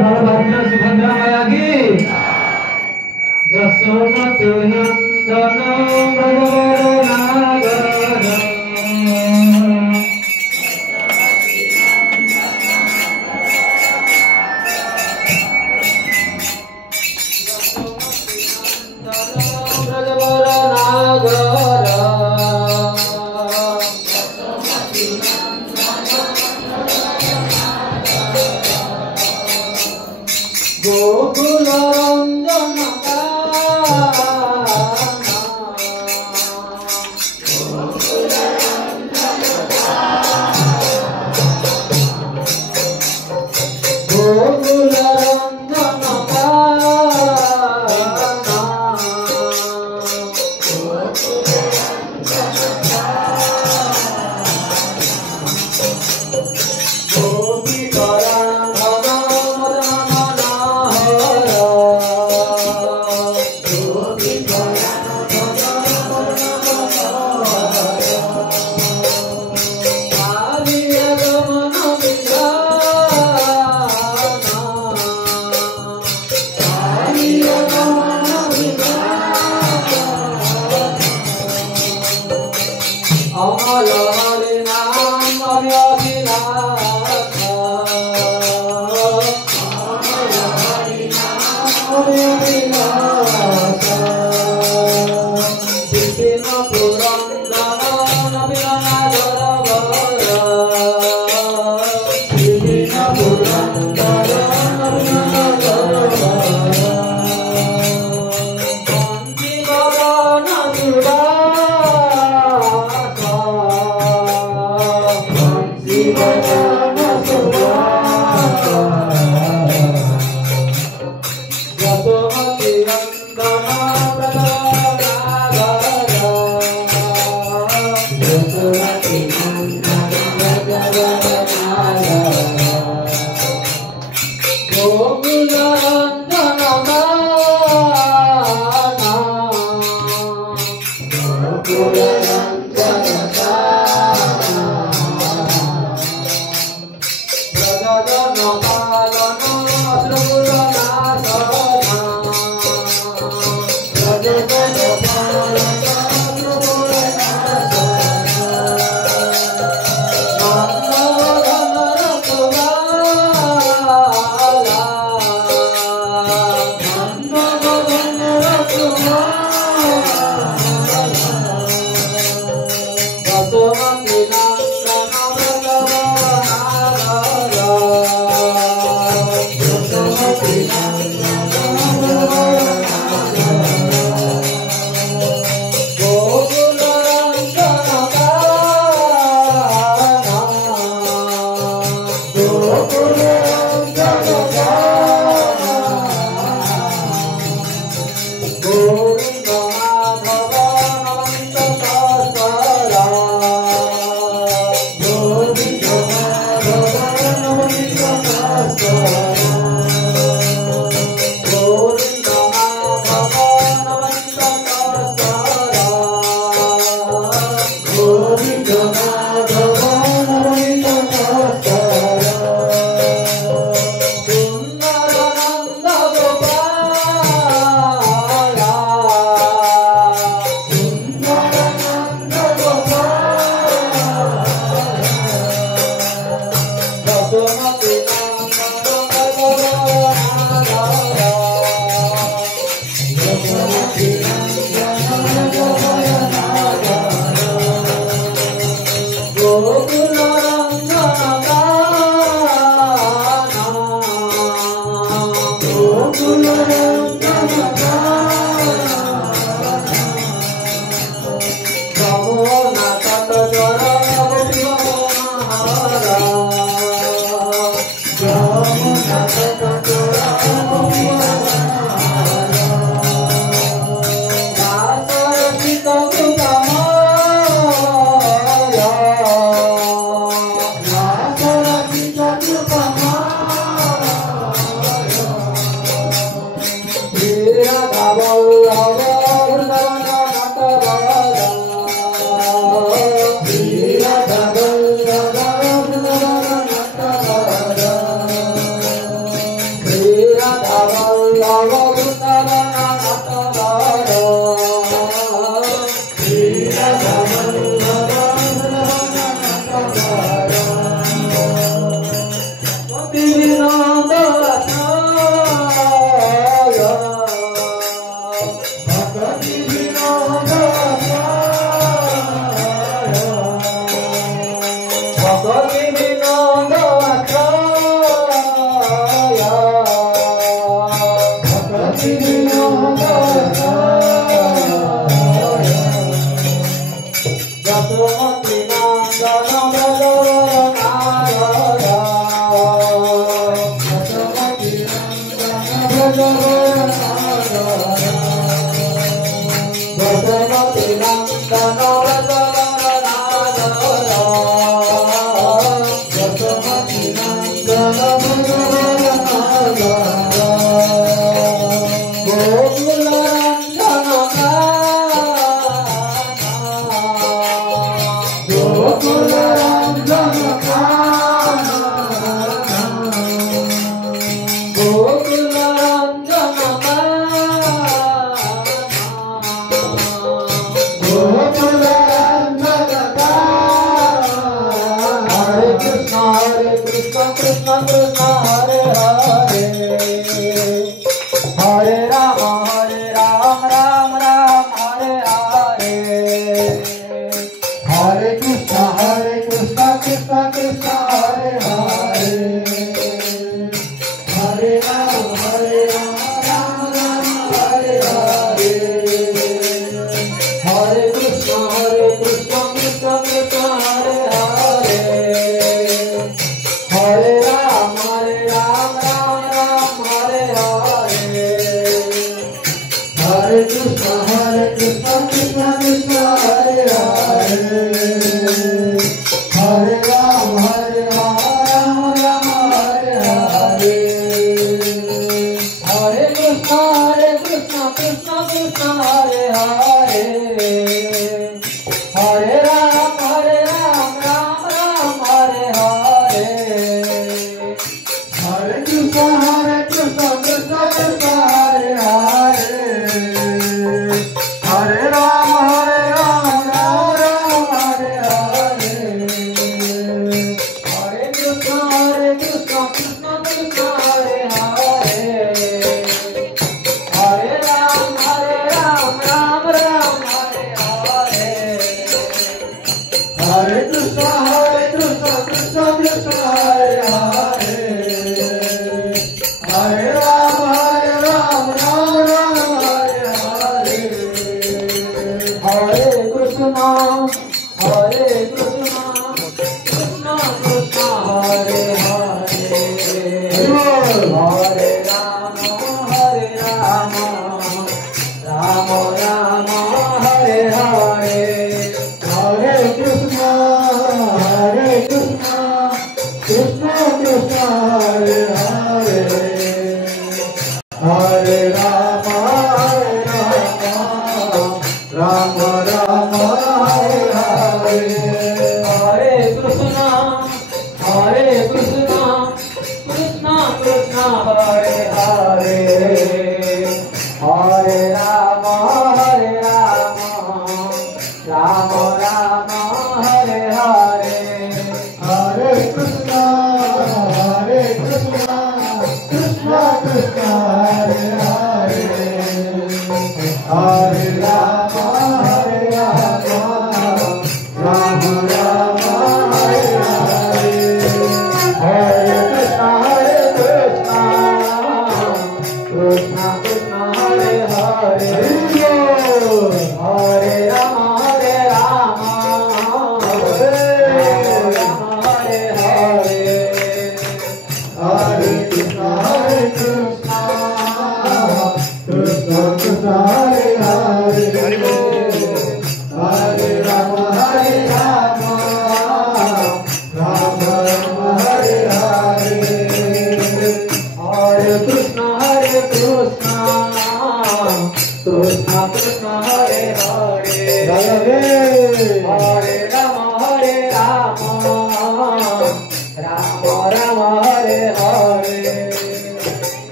बलभद्र सुभद्रा माया की जसोमति नंदन ब्रजवर नागर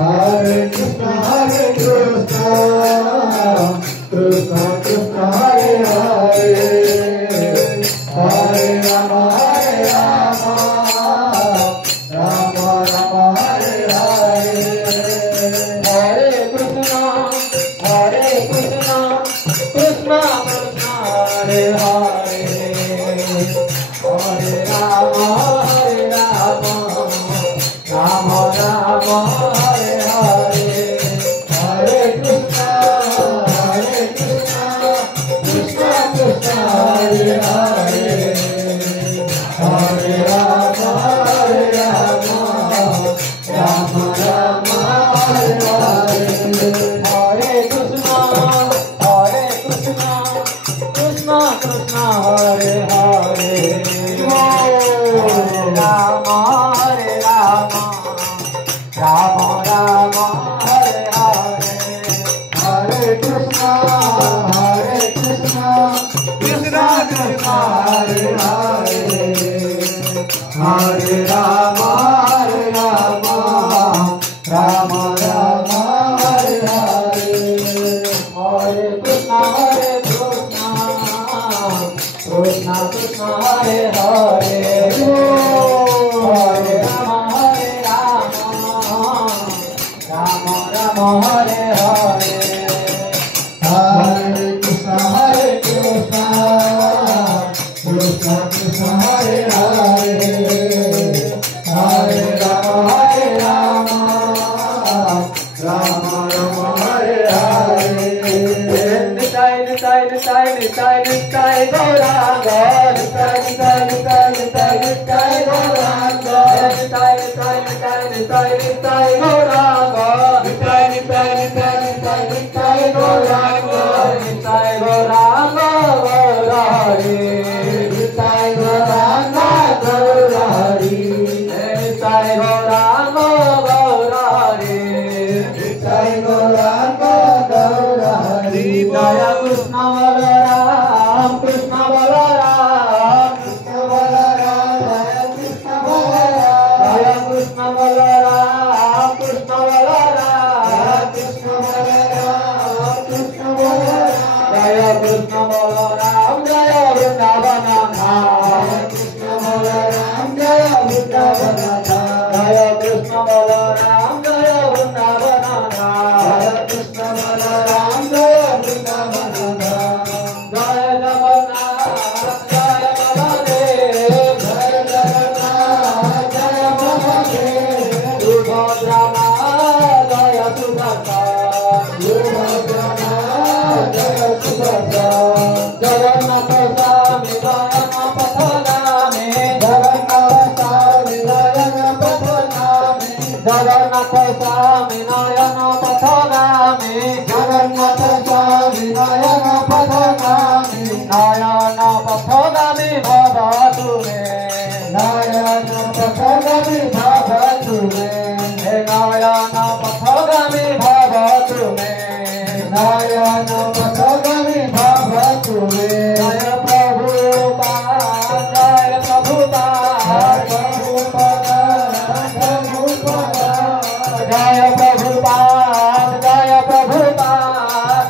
Hare राम राम हरे हरे हरे कृष्णा कृष्णा कृष्णा हरे हरे हरे राम राम राम हरे हरे हरे कृष्णा कृष्णा कृष्णा हरे हरे हरे राम राम राम हरे हरे हरे कृष्णा कृष्णा कृष्णा हरे हरे हरे राम राम राम हरे हरे निताय निताय निताय निताय निताय गौरांग निताय निताय निताय निताय निताय गौरांग निताय निताय निताय निताय निताय गौरांग निताय निताय निताय निताय निताय गौरांग निताय गौरांग गौराहरि निताय गौरांग गौराहरि निताय गौरांग गौराहरि निताय गौरांग गौराहरि जय कृष्ण बलराम कृष्ण बलराम कृष्ण बलराम जय कृष्ण बलराम जय कृष्ण बलराम कृष्ण बलराम कृष्ण बलराम कृष्ण बलराम जय कृष्ण बलराम जय वृंदावन धाम कृष्ण बलराम जय वृंदावन धाम जय कृष्ण बलराम जय वृंदावन धाम जय कृष्ण बलराम जय वृंदावन धाम जय जगन्नाथ जय बलदेव जय जगन्नाथ जय बलदेव सुभद्रा जय सुभद्रा सुभद्रा जय सुभद्रा जगन्नाथ स्वामी नयन पथगामी जगन्नाथ स्वामी नयन पथगामी जगन्नाथ स्वामी नयन पथगामी जगन्नाथ स्वामी नयन पथगामी नयन पथगामी भवतु मे नयन पथगामी भवतु मे नयन पथगामी भवतु मे नयन पथगामी भवतु मे जय प्रभुपाद जय प्रभुपाद जय प्रभुपाद जय प्रभुपाद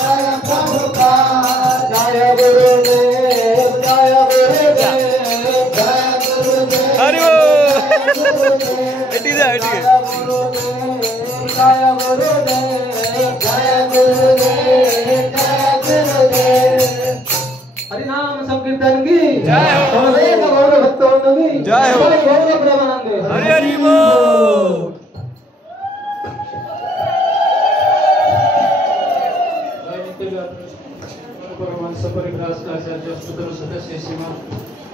जय प्रभुपाद जय गुरुदेव जय गुरुदेव जय गुरुदेव हरि बोल एटी जा एटी जय गुरुदेव जय गुरुदेव जय गुरुदेव जय गुरुदेव हरिनाम संकीर्तन की जय हो। सर्वेद गौर भक्तवृंद की जय हो। गौर प्रेमानंद हरि हरि बोल परमांस परिग्रास आचार्य सुतर सदस्य सीमा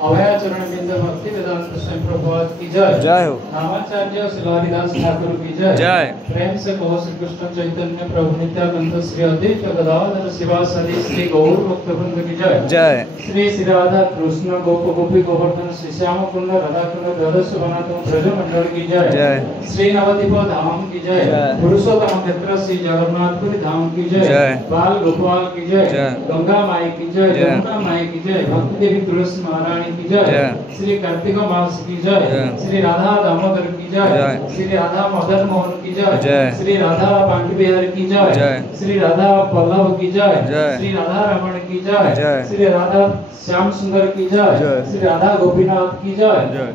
अभयाचरण बिंद भक्ति वेदांत स्वयं प्रभुपाद की जय जय हो। नामाचार्य श्रीहरिदास ठाकुर की जय जय। प्रेम से कहो श्री कृष्ण चैतन्य प्रभु नित्यानंद श्री अद्वैत गदाधर शिवासादि श्री गौर भक्तवृंद की जय जय। श्री श्री राधा कृष्ण गोप गोपी गोवर्धन श्री श्याम कुंड राधा कुंड द्वादश वनातम ब्रज मंडल की जय जय। श्री नवद्वीप धाम की जय जय। पुरुषोत्तम क्षेत्र श्री जगन्नाथपुरी धाम की जय जय। बाल गोपाल की जय जय। गंगा माई की जय जय। यमुना माई की जय भक्ति देवी तुलसी महारानी की जय जय। श्री कार्तिक मास की जय जय। श्री राधा दामोदर की जय जय। श्री राधा मदन मोहन की जय जय। श्री राधा पांडु बिहारी की जय जय। श्री राधा पल्लव की जय जय। श्री राधा रमण की जय जय। श्री राधा श्याम सुंदर की जय जय। श्री राधा गोपीनाथ की जय जय।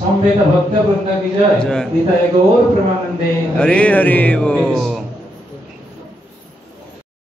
संवेद भक्त वृंद की जय जय। निताय गौर प्रेमानंदे हरि हरि बोल।